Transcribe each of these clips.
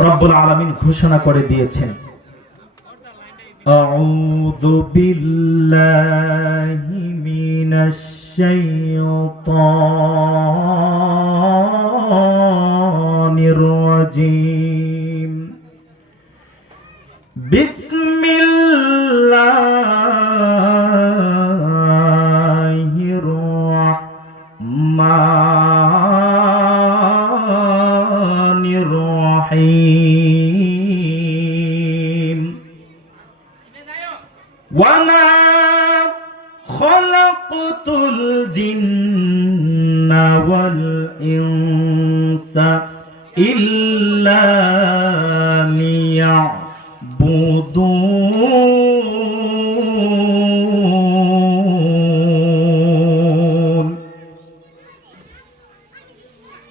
রব্বুল আলামিন ঘোষণা করে দিয়েছেন أعوذ بالله من الشيطان الرجيم خلقت الجن والإنس إلا ليعبدون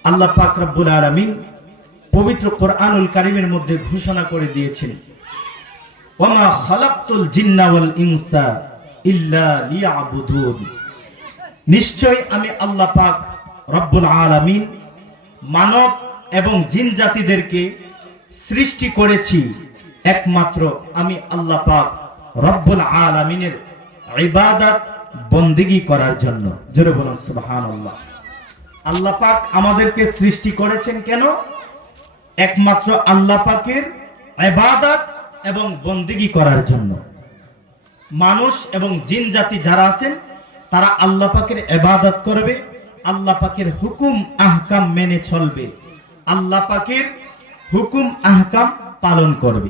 আল্লাহ পাক রব্বুল আলামিন পবিত্র কোরআনুল কারীমের মধ্যে ঘোষণা করে দিয়েছেন ওয়ামা খালাকতুল জিন্না ওয়াল ইনসা ইল্লা নিশ্চয় আমি আল্লাহ পাক রব্বুল আলামিন মানব এবং জিন জাতিদেরকে সৃষ্টি করেছি। একমাত্র আমি আল্লাহ পাক রব্বুল আলামিনের ইবাদত বন্দিগি করার জন্য। জোরে বলুন, সুবহানাল্লাহ। আল্লাহ পাক আমাদেরকে সৃষ্টি করেছেন কেন? একমাত্র আল্লাহ পাকের ইবাদত এবং বন্দিগি করার জন্য। মানুষ এবং জিন জাতি যারা আছেন, তারা আল্লাহ পাকের এবাদত করবে, আল্লাহ পাকের হুকুম, আহকাম মেনে চলবে। আল্লাহ পাকের হুকুম, আহকাম পালন করবে।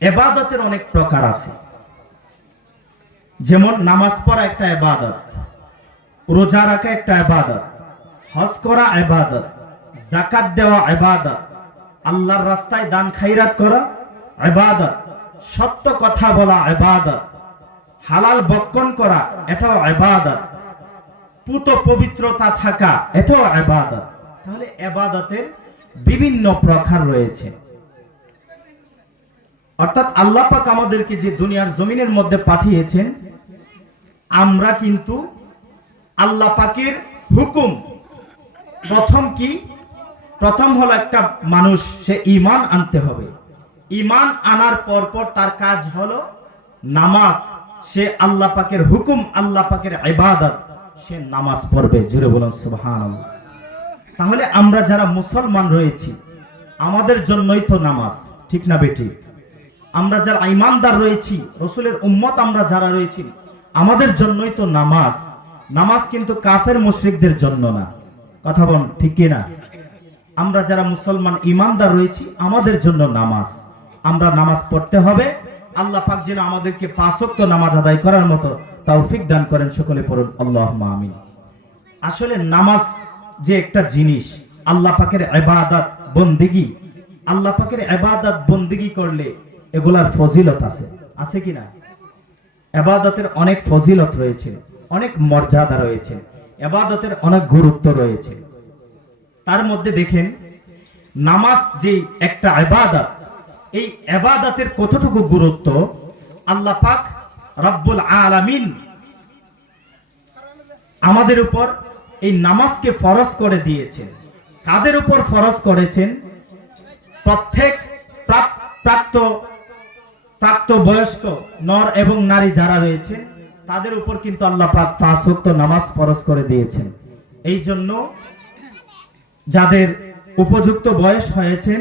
এবাদতের অনেক প্রকার আছে। যেমন নামাজ পড়া একটা এবাদত রোজা রাখা একটা এবাদত হজ করা এবাদত জাকাত দেওয়া এবাদত আল্লাহর রাস্তায় দান খাইরাত করা ইবাদত সত্য কথা বলা ইবাদত। হালাল বক্ষণ করা, এটাও ইবাদত। পুত পবিত্রতা থাকা, এটাও ইবাদত। তাহলে ইবাদতের বিভিন্ন প্রকার রয়েছে। অর্থাৎ আল্লাহ পাক আমাদেরকে যে দুনিয়ার জমিনের মধ্যে পাঠিয়েছেন, আমরা কিন্তু আল্লাহ পাকের হুকুম। প্রথম কি? প্রথম হলো একটা মানুষ, সে ইমান আনতে হবে। ইমান আনার পর পর তার কাজ হলো নামাজ। সে আল্লাহ পাকের হুকুম, আল্লাহ পাকের ইবাদত, সে নামাজ পড়বে। জুড়ে বলুন, সুবহানাল্লাহ। তাহলে আমরা যারা মুসলমান রয়েছি, আমাদের জন্যই তো নামাজ, ঠিক না বেটি আমরা যারা ইমানদার রয়েছি, রসুলের উম্মত আমরা যারা রয়েছি, আমাদের জন্যই তো নামাজ। নামাজ কিন্তু কাফের মুশরিকদের জন্য না। কথা বল ঠিক না আমরা যারা মুসলমান ইমানদার রয়েছি, আমাদের জন্য নামাজ। আমরা নামাজ পড়তে হবে। আল্লাহ পাক যেন আমাদেরকে পাঁচক্ত নামাজ আদায় করার মতো তৌফিক দান করেন। সকলে পড়ুন আল্লাহ আমিন। আসলে নামাজ যে একটা জিনিস, আল্লাহ পাকের ইবাদত বন্দিগি। আল্লাহ পাকের ইবাদত বন্দিগি করলে এগুলার ফজিলত আছে। আছে কি না? এবাদতের অনেক ফজিলত রয়েছে, অনেক মর্যাদা রয়েছে এবাদতের অনেক গুরুত্ব রয়েছে। তার মধ্যে দেখেন, নামাজ যে একটা এবাদত এই এবাদাতের কতটুকু গুরুত্ব? আল্লাহ পাক রব্বুল আলামিন আমাদের উপর এই নামাজকে ফরজ করে দিয়েছেন। কাদের উপর ফরজ করেছেন? প্রত্যেক প্রাপ্ত প্রাপ্ত বয়স্ক নর এবং নারী যারা রয়েছেন, তাদের উপর কিন্তু আল্লাহ পাক পাঁচ নামাজ ফরজ করে দিয়েছেন। এই জন্য যাদের উপযুক্ত বয়স হয়েছেন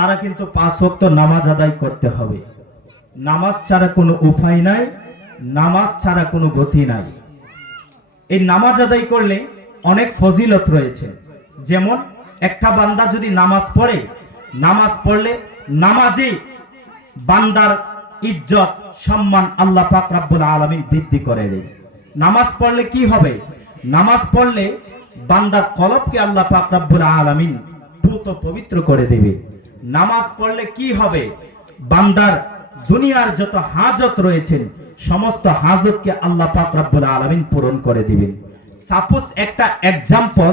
তারা কিন্তু পাঁচ ওয়াক্ত নামাজ আদায় করতে হবে। নামাজ ছাড়া কোনো উপায় নাই, নামাজ ছাড়া কোনো গতি নাই। এই নামাজ আদায় করলে অনেক ফজিলত রয়েছে। যেমন, একটা বান্দা যদি নামাজ পড়ে, নামাজ পড়লে নামাজে বান্দার ইজ্জত, সম্মান আল্লাহ পাক রাব্বুল আলামিন বৃদ্ধি করে দেয়। নামাজ পড়লে কি হবে? নামাজ পড়লে বান্দার কলবকে আল্লাহ পাক রাব্বুল আলামিন পুত পবিত্র করে দেবে। নামাজ পড়লে কি হবে? বান্দার দুনিয়ার যত হাজত রয়েছেন সমস্ত হাজতকে আল্লাহ পাক রাব্বুল আলামিন পূরণ করে দিবেন। সাপোজ একটা এক্সাম্পল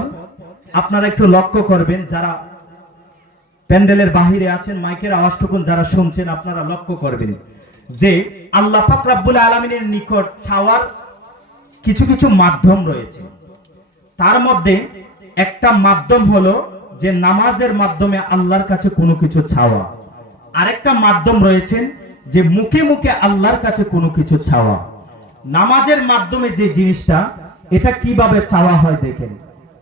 আপনারা একটু লক্ষ্য করবেন, যারা প্যান্ডেলের বাহিরে আছেন, মাইকের আওয়াজটুকুন যারা শুনছেন, আপনারা লক্ষ্য করবেন যে আল্লাহ পাক রাব্বুল আলামিনের নিকট ছাওয়ার কিছু কিছু মাধ্যম রয়েছে। তার মধ্যে একটা মাধ্যম হলো যে নামাজের মাধ্যমে আল্লাহর কাছে কোনো কিছু চাওয়া। আরেকটা মাধ্যম রয়েছেন যে মুখে মুখে আল্লাহর কাছে কোনো কিছু চাওয়া। নামাজের মাধ্যমে যে জিনিসটা, এটা কীভাবে চাওয়া হয় দেখেন।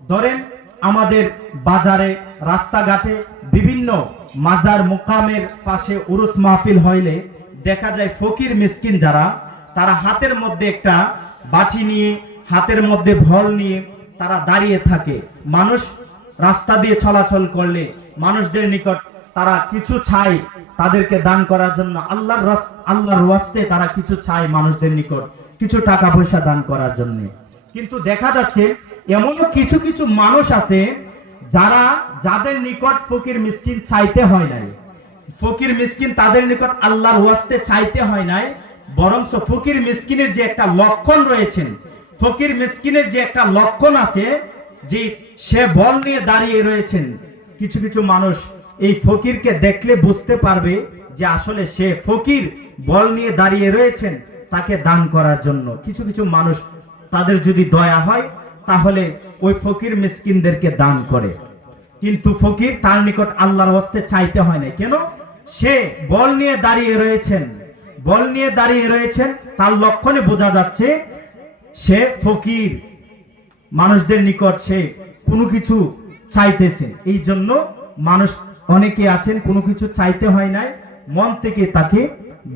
ধরেন আমাদের বাজারে, রাস্তাঘাটে বিভিন্ন মাজার মোকামের পাশে উরুস মাহফিল হইলে দেখা যায় ফকির মিসকিন যারা, তারা হাতের মধ্যে একটা বাটি নিয়ে, হাতের মধ্যে ভল নিয়ে তারা দাঁড়িয়ে থাকে। মানুষ রাস্তা দিয়ে চলাচল করলে মানুষদের নিকট তারা কিছু চায় তাদেরকে দান করার জন্য। আল্লাহর আল্লাহর ওয়াস্তে তারা কিছু চায় মানুষদের নিকট, কিছু টাকা পয়সা দান করার জন্য। কিন্তু দেখা যাচ্ছে এমনও কিছু কিছু মানুষ আছে যারা যাদের নিকট ফকির, মিসকিন চাইতে হয় নাই। ফকির, মিসকিন তাদের নিকট আল্লাহর ওয়াস্তে চাইতে হয় নাই বরং ফকির, মিসকিনের যে একটা লক্ষণ রয়েছেন, ফকির, মিসকিনের যে একটা লক্ষণ আছে যে সে বল নিয়ে দাঁড়িয়ে রয়েছেন। কিছু কিছু মানুষ এই ফকিরকে দেখলে বুঝতে পারবে যে আসলে সে ফকির বল নিয়ে দাঁড়িয়ে রয়েছেন তাকে দান করার জন্য। কিছু কিছু মানুষ তাদের যদি দয়া হয়, তাহলে ওই ফকির মিসকিনদেরকে দান করে। কিন্তু ফকির তার নিকট আল্লাহর হস্তে চাইতে হয় না কেন? সে বল নিয়ে দাঁড়িয়ে রয়েছেন। বল নিয়ে দাঁড়িয়ে রয়েছেন, তার লক্ষণে বোঝা যাচ্ছে সে ফকির মানুষদের নিকট সে কোনো কিছু চাইতেছেন এই জন্য মানুষ অনেকে আছেন, কোনো কিছু চাইতে হয় নাই, মন থেকে তাকে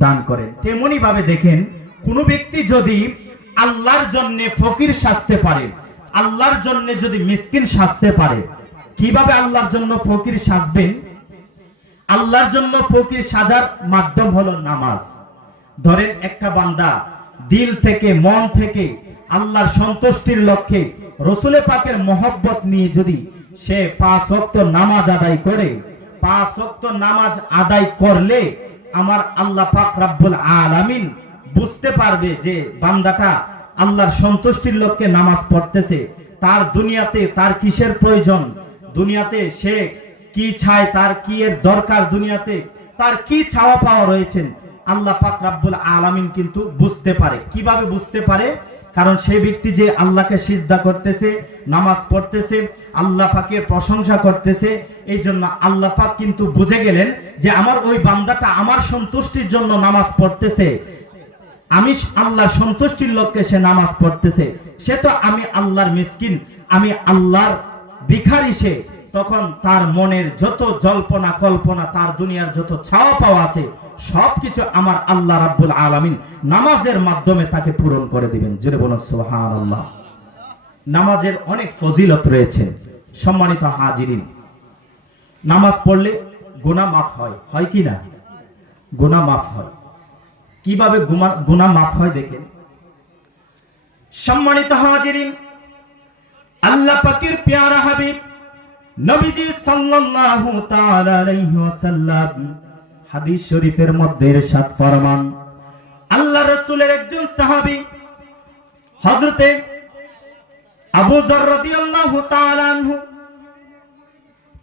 দান করেন। তেমনি ভাবে দেখেন, কোনো ব্যক্তি যদি আল্লাহর জন্য ফকির সাজতে পারে, আল্লাহর জন্য যদি মিসকিন সাজতে পারে, কীভাবে আল্লাহর জন্য ফকির সাজবেন? আল্লাহর জন্য ফকির সাজার মাধ্যম হলো নামাজ। ধরেন, একটা বান্দা দিল থেকে, মন থেকে আল্লাহর সন্তুষ্টির লক্ষ্যে রসুলে পাকের মহব্বত নিয়ে যদি সে পাঁচ ওয়াক্ত নামাজ আদায় করে, পাঁচ ওয়াক্ত নামাজ আদায় করলে আমার আল্লাহ পাক রাব্বুল আলামিন বুঝতে পারবে যে বান্দাটা আল্লাহর সন্তুষ্টির লক্ষ্যে নামাজ পড়তেছে। তার দুনিয়াতে তার কিসের প্রয়োজন? দুনিয়াতে সে কি চায়? তার কি এর দরকার দুনিয়াতে? তার কি চাওয়া পাওয়া রয়েছেন আল্লাহ পাক রাব্বুল আলামিন কিন্তু বুঝতে পারে। কীভাবে বুঝতে পারে? কারণ সেই ব্যক্তি যে আল্লাহকে সিজদা করতেছে, নামাজ পড়তেছে, আল্লাহ পাকের প্রশংসা করতেছে এই জন্য আল্লাহ পাক কিন্তু বুঝে গেলেন যে আমার ওই বান্দাটা আমার সন্তুষ্টির জন্য নামাজ পড়তেছে। আমি আল্লাহর সন্তুষ্টির লক্ষ্যে সে নামাজ পড়তেছে। সে তো আমি আল্লাহর মিসকিন, আমি আল্লাহর ভিখারি সে। তখন তার মনের যত জল্পনা কল্পনা তার দুনিয়ার যত ছাওয়া পাওয়া আছে সবকিছু আমার আল্লাহ রাব্বুল আলামিন নামাজের মাধ্যমে তাকে পূরণ করে দিবেন। জোরে বলুন, সুবহানাল্লাহ। নামাজের অনেক ফজিলত রয়েছে। সম্মানিত হাজিরিন, নামাজ পড়লে গুনাহ মাফ হয়। হয় কি না? গুনাহ মাফ হয়। কীভাবে গুনাহ মাফ হয় দেখেন? সম্মানিত হাজিরিন, আল্লাহ পাকের পেয়ারা হাবিব নবীজি সাল্লাল্লাহু তাআলা আলাইহি ওয়াসাল্লাম হাদিস শরীফের মধ্যে ইরশাদ ফরমান। আল্লাহ রাসূলের একজন সাহাবী হযরতে আবু যর রাদিয়াল্লাহু তাআলা আনহু,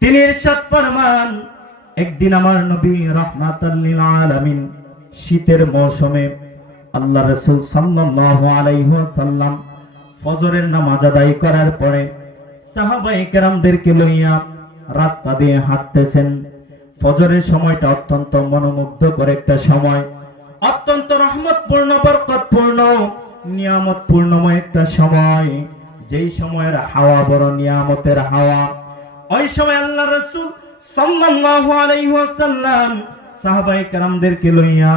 তিনি ইরশাদ ফরমান, একদিন আমার নবী রাহমাতাল লিল আলামিন শীতের মৌসুমে আল্লাহ রাসূল সাল্লাল্লাহু আলাইহি ওয়াসাল্লাম ফজরের নামাজ আদায় করার পরে সাহাবায়ে কেরামদেরকে লইয়া রাস্তা দিয়ে হাঁটতেছেন। ফজরের সময়টা অত্যন্ত মনোমুগ্ধকর একটা সময়। অত্যন্ত রহমতপূর্ণ, বরকতপূর্ণ, নিয়ামতপূর্ণময় একটা সময়। যেই সময়ের হাওয়া, বড় নিয়ামতের হাওয়া। ওই সময় আল্লাহ রাসূল সাল্লাল্লাহু আলাইহি ওয়াসাল্লাম সাহাবায়ে কেরামদেরকে লইয়া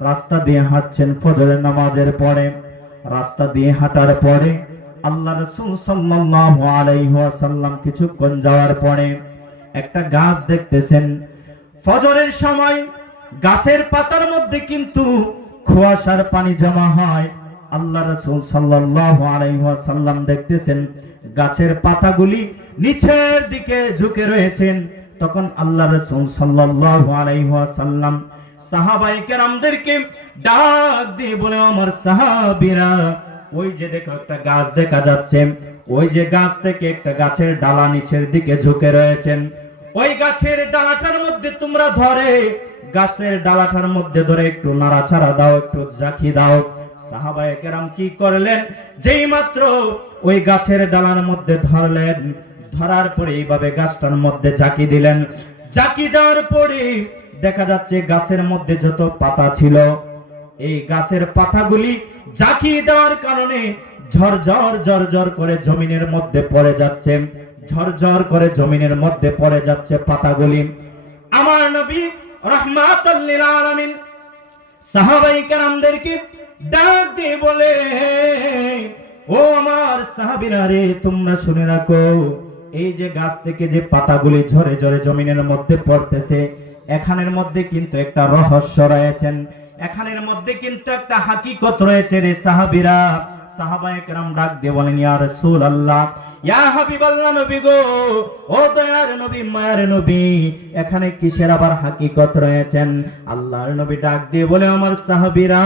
রাস্তা দিয়ে হাঁটছেন ফজরের নামাজের পরে। রাস্তা দিয়ে হাঁটার পরে আল্লাহ রাসূল সাল্লাল্লাহু আলাইহি ওয়াসাল্লাম কিছুক্ষণ যাওয়ার পরে একটা গাছ দেখতেছেন। ফজরের সময় গাছের পাতার মধ্যে কিন্তু খোয়াশার পানি জমা হয়। আল্লাহ রাসূল ওয়াসাল্লাম দেখতেছেন, গাছের পাতাগুলি নিচের দিকে ঝুঁকে রয়েছেন তখন আল্লাহ রাসূল সাল্লাল্লাহু আলাইহি ওয়াসাল্লাম সাহাবায়ে কেরামদেরকে ডাক দিয়ে বলে, আমার সাহাবীরা, ওই যে দেখো একটা গাছ দেখা যাচ্ছে। ওই যে গাছ থেকে একটা গাছের ডালা নিচের দিকে ঝুঁকে রয়েছেন ওই গাছের ডালাটার মধ্যে তোমরা ধরে, গাছের ডালাটার মধ্যে ধরে একটু নাড়াচাড়া দাও, একটু জাকি দাও। সাহাবায়ে কেরাম কি করলেন? যেই মাত্র ওই গাছের ডালার মধ্যে ধরলেন, ধরার পরে এইভাবে গাছটার মধ্যে জাকি দিলেন। জাকি দেওয়ার পরে দেখা যাচ্ছে গাছের মধ্যে যত পাতা ছিল, এই গাছের পাতাগুলি জাকি দেওয়ার কারণে ঝরঝর ঝরঝর করে জমিনের মধ্যে পড়ে যাচ্ছে। ঝরঝর করে জমিনের মধ্যে পড়ে যাচ্ছে পাতাগুলি। আমার নবী রহমাতাল্লিল আলামিন সাহাবাই কারামদেরকে ডাক দিয়ে বলে, ও আমার সাহাবিরা রে, তোমরা শুনে রাখো, এই যে গাছ থেকে যে পাতাগুলি ঝরে ঝরে জমিনের মধ্যে পড়তেছে, এখানের মধ্যে কিন্তু একটা রহস্য রয়েছেন এখানের মধ্যে কিন্তু একটা হাকিকত রয়েছে রে সাহাবিরা। সাহাবায়াম ডাক দিয়ে বলেন, ইয়া রাসূলুল্লাহ, ইয়া হাবিবাল্লাহ নবী গো, ও দয়ার নবী, মায়ের নবী, এখানে কিসের আবার হাকিকত রয়েছেন? আল্লাহর নবী ডাক দিয়ে বলে, আমার সাহাবীরা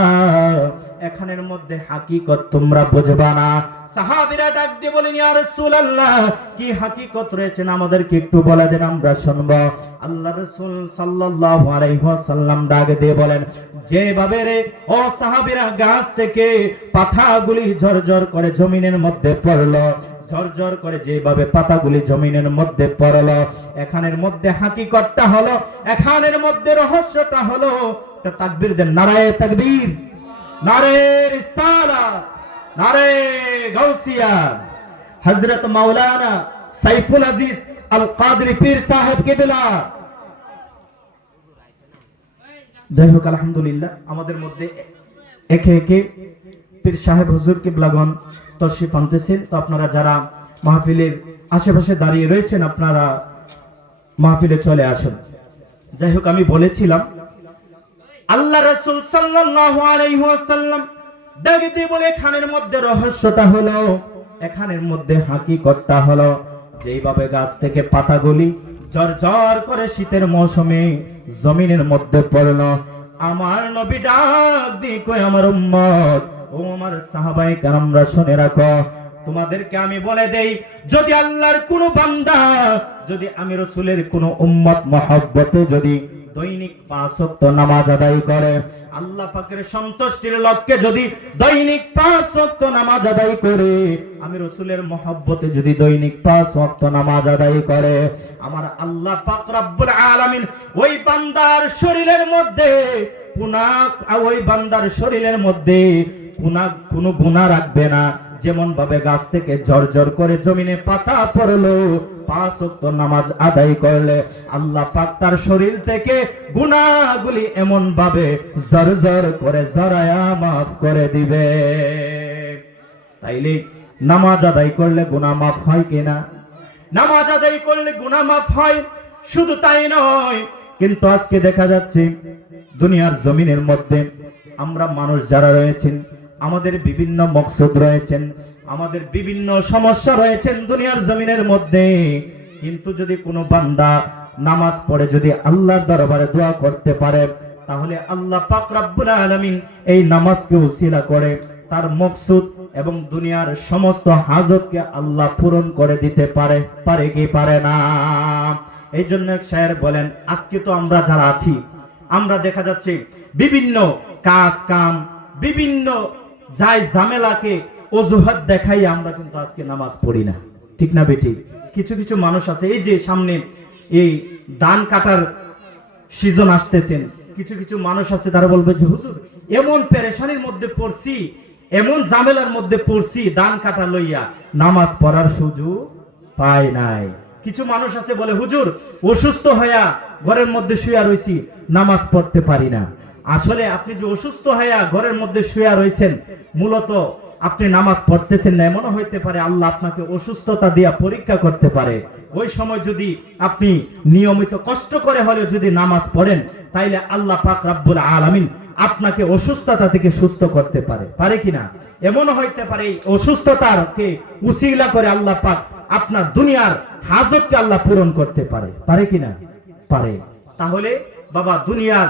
এখানের মধ্যে হাকিকত তোমরা বুঝবা না। সাহাবিরা ডাক দিয়ে বলেন, ইয়া রাসূলুল্লাহ, কি হাকিকত রয়েছেন আমাদেরকে একটু বলে দেন, আমরা শুনব। আল্লাহ রাসূল সাল্লাল্লাহু আলাইহি ওয়াসাল্লাম ডাক দিয়ে বলেন, যেভাবে রে, ও সাহাবীরা, গাছ থেকে পাতাগুলি ঝরঝর করে জমিনের মধ্যে পড়ল, ঝরঝর করে যেভাবে পাতাগুলি জমিনের মধ্যে পড়ল, এখানের মধ্যে হাকিকতটা হলো, এখানের মধ্যে রহস্যটা হলো তাকবীর দেন, নারায়ে তাকবীর। নারে গাউসিয়া হযরত মাওলানা সাইফুল আজিজ আল কাদরি পীর সাহেব কিবলা যাই হোক, আলহামদুলিল্লাহ, আমাদের মধ্যে একে একে পীর সাহেব হুজুর কিবলাগন তশরিফ আনতেছেন। তো আপনারা যারা মাহফিলের আশেপাশে দাঁড়িয়ে রয়েছেন, আপনারা মাহফিলে চলে আসুন। যাই হোক, আমি বলেছিলাম আল্লাহ রাসূল ডাক দিয়ে বলে এখানের মধ্যে রহস্যটা হলো, এখানের মধ্যে হাকিকতটা হলো, যেইভাবে গাছ থেকে পাতাগুলি ঝরঝর করে শীতের মৌসুমে জমিনের মধ্যে পড়ল, আমার নবী ডাক দিয়ে কই আমার উম্মত, ও আমার সাহাবায়ে কেরামরা শুনে রাখো, তোমাদেরকে আমি বলে দেই, যদি আল্লাহর কোনো বান্দা, যদি আমি রসুলের কোনো উম্মত, মহব্বতে যদি দৈনিক পাঁচ ওয়াক্ত নামাজ আদায় করে। আল্লাহ পাকের সন্তুষ্টির লক্ষ্যে যদি দৈনিক পাঁচ ওয়াক্ত নামাজ আদায় করে, আমি রসুলের মহব্বতে যদি দৈনিক পাঁচ ওয়াক্ত নামাজ আদায় করে, আমার আল্লাহ পাক রব্বুল আলামিন ওই বান্দার শরীরের মধ্যে পুনা ওই বান্দার শরীরের মধ্যে কুনা কোনো গুণা রাখবে না। যেমন ভাবে গাছ থেকে ঝরঝর করে জমিনে পাতা পড়ল পাঁচ ওয়াক্ত নামাজ আদায় করলে আল্লাহ পাক তার শরীর থেকে গুনাহগুলি এমন ভাবে জরজর করে, জরায়া মাফ করে দিবে। তাইলে নামাজ আদায় করলে গুনাহ মাফ হয় কিনা নামাজ আদায় করলে গুনাহ মাফ হয়, শুধু তাই নয়, কিন্তু আজকে দেখা যাচ্ছে দুনিয়ার জমিনের মধ্যে আমরা মানুষ যারা রয়েছেন, আমাদের বিভিন্ন মকসদ রয়েছেন আমাদের বিভিন্ন সমস্যা রয়েছেন দুনিয়ার জমিনের মধ্যে। কিন্তু যদি কোনো বান্দা নামাজ পড়ে, যদি আল্লাহর দরবারে দোয়া করতে পারে, তাহলে আল্লাহ পাক রব্বুল আলামিন এই নামাজকে উসিলা করে। তার মকসুদ এবং দুনিয়ার সমস্ত হাজতকে আল্লাহ পূরণ করে দিতে পারে পারে কি পারে না? এই জন্য শায়ের বলেন, আজকে তো আমরা যারা আছি, আমরা দেখা যাচ্ছে বিভিন্ন কাজ কাম, বিভিন্ন যাই ঝামেলাকে অজুহাত দেখাই আমরা কিন্তু আজকে নামাজ পড়ি না। ঠিক না বেটি কিছু কিছু মানুষ আছে, এই যে সামনে এই দান কাটার সিজন আসতেছেন কিছু কিছু মানুষ আছে, তারা বলবে যে, হুজুর, এমন পেরেশানির মধ্যে পড়ছি, এমন ঝামেলার মধ্যে পড়ছি দান কাটা লইয়া নামাজ পড়ার সুযোগ পাই নাই। কিছু মানুষ আছে, বলে, হুজুর, অসুস্থ হইয়া ঘরের মধ্যে শুয়া রইছি, নামাজ পড়তে পারি না। আসলে আপনি যে অসুস্থ হইয়া ঘরের মধ্যে শুয়া রইছেন, মূলত আপনি নামাজ পড়তেছেন না, এমনও হইতে পারে আল্লাহ আপনাকে অসুস্থতা দিয়া পরীক্ষা করতে পারে। ওই সময় যদি আপনি নিয়মিত কষ্ট করে হলেও যদি নামাজ পড়েন, তাইলে আল্লাহ পাক রাব্বুল আলামিন আপনাকে অসুস্থতা থেকে সুস্থ করতে পারে। পারে কিনা এমন হইতে পারে এই অসুস্থতাকে উসিলা করে আল্লাহ পাক আপনার দুনিয়ার হাজতকে আল্লাহ পূরণ করতে পারে। পারে কিনা পারে। তাহলে বাবা, দুনিয়ার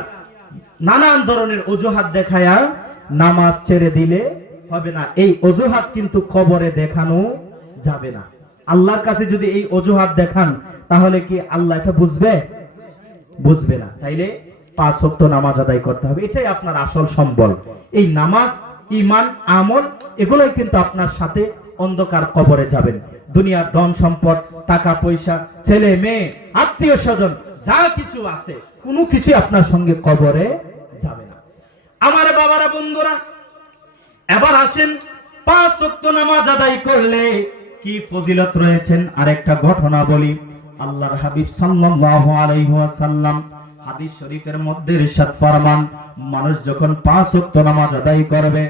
নানান ধরনের অজুহাত দেখায়া নামাজ ছেড়ে দিলে হবে না। এই অজুহাত কিন্তু কবরে দেখানো যাবে না। আল্লাহর কাছে যদি এই অজুহাত দেখান, তাহলে কি আল্লাহ এটা বুঝবে? বুঝবে না। তাইলে পাঁচ ওয়াক্ত নামাজ আদায় করতে হবে। এটাই আপনার আসল সম্বল। এই নামাজ ইমান আমল, এগুলোই কিন্তু আপনার সাথে অন্ধকার কবরে যাবেন। দুনিয়ার ধন সম্পদ, টাকা, পয়সা, ছেলে, মেয়ে, আত্মীয় স্বজন, যা কিছু আছে, কোনো কিছু আপনার সঙ্গে কবরে যাবে না। আমার বাবারা, বন্ধুরা এবার আসেন, পাঁচ ওয়াক্ত নামাজ আদায় করলে কি ফজিলত রয়েছেন? আরেকটা ঘটনা বলি। আল্লাহর হাবিব সাল্লাল্লাহু আলাইহি ওয়াসাল্লাম হাদিস শরীফের মধ্যে ইরশাদ ফরমান, মানুষ যখন পাঁচ ওয়াক্ত নামাজ আদায় করবে,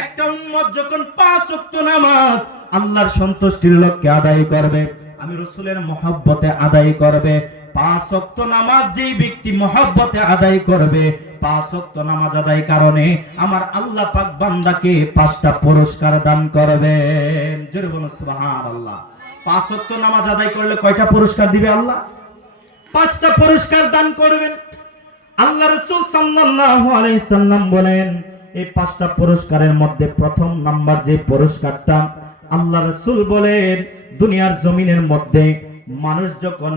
একটা উম্মত যখন পাঁচ ওয়াক্ত নামাজ আল্লাহর সন্তুষ্টির লক্ষ্যে আদায় করবে, আমি রসুলের মহব্বতে আদায় করবে, পাঁচ ওয়াক্ত নামাজ যেই ব্যক্তি মহব্বতে আদায় করবে পাঁচ নামাজ আদায় কারণে আমার আল্লাহ পাক বান্দাকে পাঁচটা পুরস্কার দান করবেন। জোরে বলুন, সুবহানাল্লাহ। পাঁচ নামাজ আদায় করলে কয়টা পুরস্কার দিবে আল্লাহ? পাঁচটা পুরস্কার দান করবেন। আল্লাহ সাল্লাল্লাহু আলাইহি সাল্লাম বলেন, এই পাঁচটা পুরস্কারের মধ্যে প্রথম নাম্বার যে পুরস্কারটা আল্লাহ রাসূল বলেন, দুনিয়ার জমিনের মধ্যে মানুষ যখন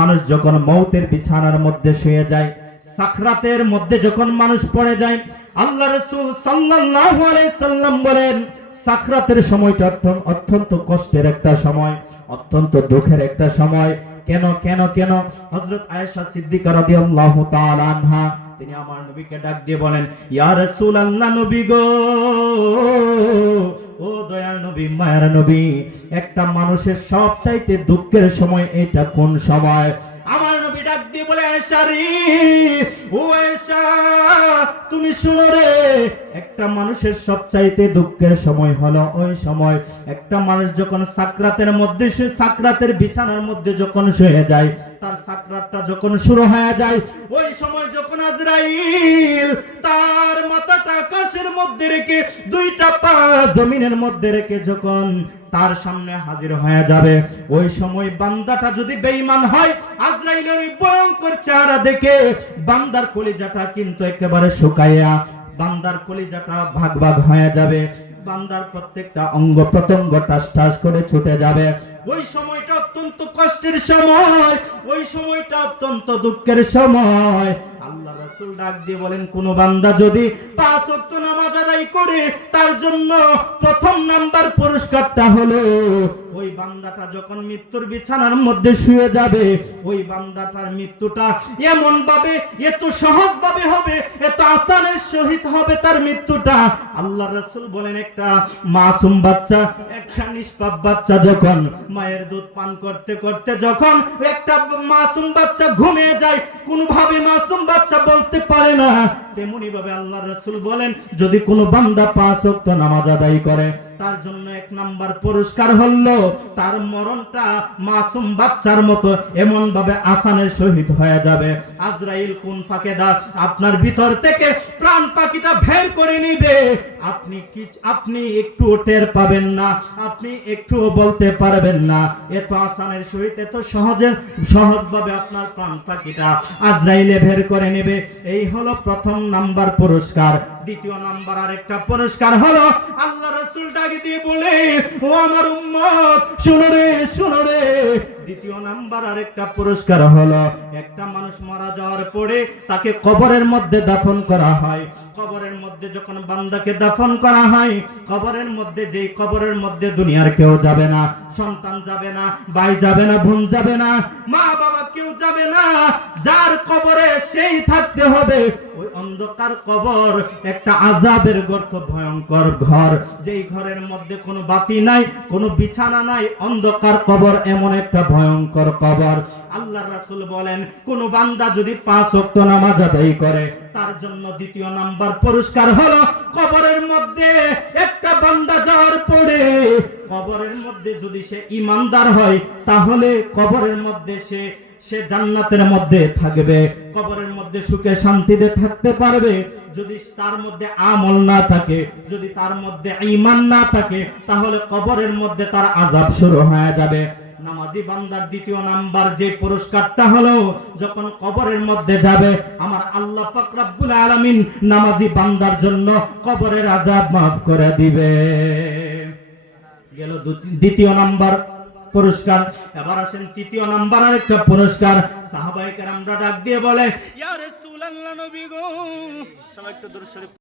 মানুষ যখন মৌতের বিছানার মধ্যে শুয়ে যায় সাকরাতের মধ্যে যখন মানুষ পড়ে যায়, আল্লাহ রাসূল সাল্লাল্লাহু সাল্লাম বলেন, সাকরাতের সময়টা অত্যন্ত- কষ্টের একটা সময়, অত্যন্ত দুঃখের একটা সময়। কেন কেন কেন? হযরত আয়েশা সিদ্দিকা রাদিয়াল্লাহু তাআলা আনহা, তিনি আমার নবীকে ডাক দিয়ে বলেন, ইয়া রাসূলুল্লাহ নবী গো, ও দয়াল নবী, মায়ের নবী, একটা মানুষের সবচাইতে দুঃখের সময় এটা কোন সময়? আমার তুমি শুনো রে, একটা মানুষের সবচাইতে দুঃখের সময় হলো ওই সময়। একটা মানুষ যখন সাকরাতের মধ্যে সে সাকরাতের বিছানার মধ্যে যখন শুয়ে যায়, তার সাকরাতটা যখন শুরু হয়ে যায়, ওই সময় যখন আজরাইল তার মাথাটা আকাশের মধ্যে রেখে, দুইটা পা জমিনের মধ্যে রেখে যখন তার সামনে হাজির হয়ে যাবে। ওই সময় বান্দাটা যদি বেঈমান হয়, আজরাইলের ওই ভয়ঙ্কর চেহারা দেখে বান্দার কলিজাটা কিন্তু একেবারে শুকাইয়া বান্দার কলিজাটা ভাগ ভাগ হয়ে যাবে। বান্দার প্রত্যেকটা অঙ্গ প্রত্যঙ্গ টাস টাস করে ছুটে যাবে। ওই সময়টা অত্যন্ত কষ্টের সময়, ওই সময়টা অত্যন্ত দুঃখের সময়। আল্লাহ রাসূল ডাক দিয়ে বলেন, কোন বান্দা যদি পাঁচ ওয়াক্ত নামাজ আদায় করে, তার জন্য প্রথম নাম্বার পুরস্কারটা হলো, ওই বান্দাটা যখন মৃত্যুর বিছানার মধ্যে শুয়ে যাবে, ওই বান্দাটার মৃত্যুটা এমন ভাবে এত সহজ ভাবে হবে, এত আসানের সহিত হবে তার মৃত্যুটা। আল্লাহ রাসূল বলেন, একটা মাসুম বাচ্চা, একটা নিষ্পাপ বাচ্চা যখন মায়ের দুধ পান করতে করতে যখন একটা মাসুম বাচ্চা ঘুমিয়ে যায়, কোনোভাবে মাসুম বাচ্চা বলতে পারে না। তেমনি ভাবে আল্লাহ রাসূল বলেন, যদি কোনো বান্দা পাঁচ ওয়াক্ত নামাজ আদায় করে, তার জন্য এক নাম্বার পুরস্কার হলো তার মরণটা মাসুম বাচ্চার মতো এমন ভাবে আসানের সহিত হয়ে যাবে। আজরাইল কোন ফাঁকে দা আপনার ভিতর থেকে প্রাণ পাখিটা বের করে নিবে। আপনি কি, আপনি একটু টের পাবেন না, আপনি একটু বলতে পারবেন না। এত আসানের সহিত এত সহজে, সহজভাবে আপনার প্রাণ পাখিটা আজরাইলে বের করে নেবে। এই হলো প্রথম নাম্বার পুরস্কার। দ্বিতীয় নাম্বার আরেকটা পুরস্কার হলো আল্লাহ রাসূল ডাক দিয়ে বলে, ও আমার উম্মত, শুনো রে শুনো রে। দ্বিতীয় নাম্বার আরেকটা পুরস্কার হলো, একটা মানুষ মারা যাওয়ার পরে তাকে কবরের মধ্যে দাফন করা হয়। কবরের মধ্যে যখন বান্দাকে দাফন করা হয়, কবরের মধ্যে যেই কবরের মধ্যে দুনিয়ার কেউ যাবে না, সন্তান যাবে না, ভাই যাবে না, বোন যাবে না মা বাবা কেউ যাবে না, যার কবরে সেই থাকতে হবে অন্ধকার কবর, একটা আজাবের গর্ত, ভয়ঙ্কর ঘর। যেই ঘরের মধ্যে কোনো বাতি নাই, কোনো বিছানা নাই, অন্ধকার কবর এমন একটা ভয়ঙ্কর কবর। আল্লাহ রাসূল বলেন, কোন বান্দা যদি পাঁচ ওয়াক্ত নামাজ আদায় করে, তার জন্য দ্বিতীয় নাম্বার পুরস্কার হলো কবরের মধ্যে একটা বান্দা যাওয়ার পরে। কবরের মধ্যে যদি সে ইমানদার হয়, তাহলে কবরের মধ্যে সে সে জান্নাতের মধ্যে থাকবে, কবরের মধ্যে সুখে শান্তিতে থাকতে পারবে। যদি তার মধ্যে আমল না থাকে, যদি তার মধ্যে ঈমান না থাকে, তাহলে কবরের মধ্যে তার আযাব শুরু হয়ে যাবে। নামাজি বান্দার দ্বিতীয় নাম্বার যে পুরস্কারটা হলো, যখন কবরের মধ্যে যাবে, আমার আল্লাহ পাক রব্বুল আলামিন নামাজি বান্দার জন্য কবরের আযাব মাফ করে দিবে। গেল দ্বিতীয় নাম্বার। পুরস্কার। এবার আসেন তৃতীয় নাম্বার আরেকটা পুরস্কার। সাহাবাহিকের আমরা ডাক দিয়ে বলে ইয়ারে সবাই একটু